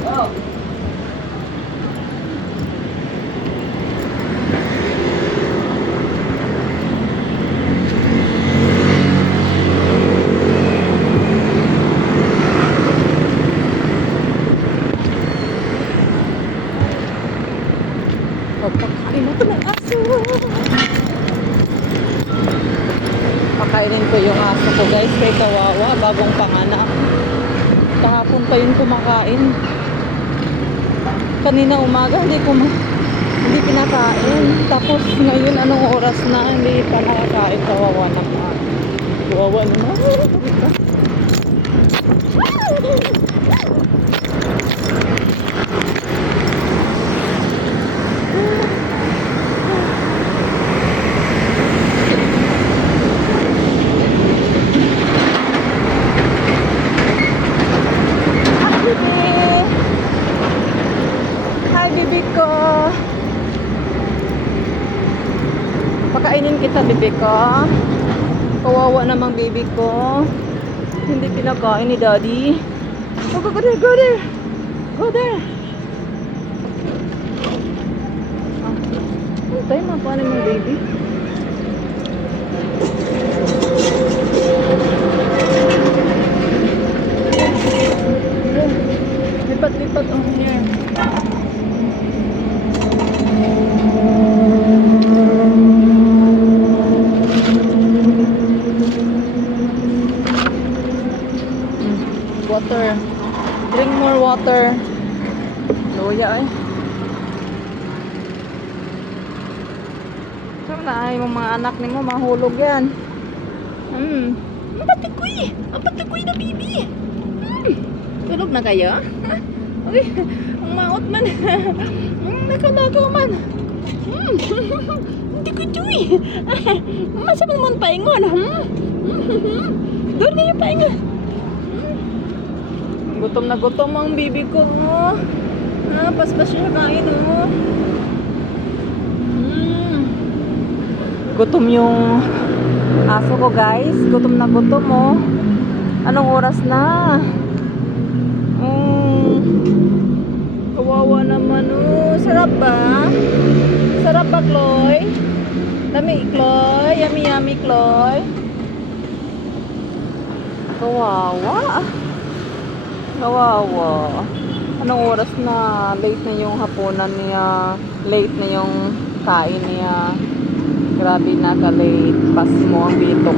Oh. Pagpakain ako ng aso. Pakainin ko yung aso ko guys kay kawawa, bagong panganak. Kahapon pa yun kumakain. Kanina umaga hindi kinakain. Tapos ngayon anong oras na hindi pa nakakain. Kawawa naman. Kawawa naman. Hi, bibi ko. Pakainin kita, bibi ko. Kawawa namang bibi ko. Hindi pinakain ni daddy. Oh, go there, go there. Go there. Oh, tayo mapanin mo, baby. Lipat-lipat, oh, here. Water. Drink more water. Luya eh. Saan na ay mga anak ni mo mahulog yan. Mapatikoy. Mapatikoy na bibi. Tulog na kayo? Uy, ang maot man. Nakalagaw man. Hindi ko chuy. Masa mong paingon? Doon kayo paingon. Gutom na gutom ang bibi ko. Paspas siya kain, oh. Gutom yung aso ko, guys. Gutom na gutom, oh. Anong oras na? Kawawa naman, oh. Sarap ba? Sarap ba, Chloe? Dami, Chloe. Yummy, yummy, Chloe. Kawawa. Kawawa. Anong oras na? Late na yung hapunan niya. Late na yung kain niya. Grabe na ka-late. Pas mo ang bitok.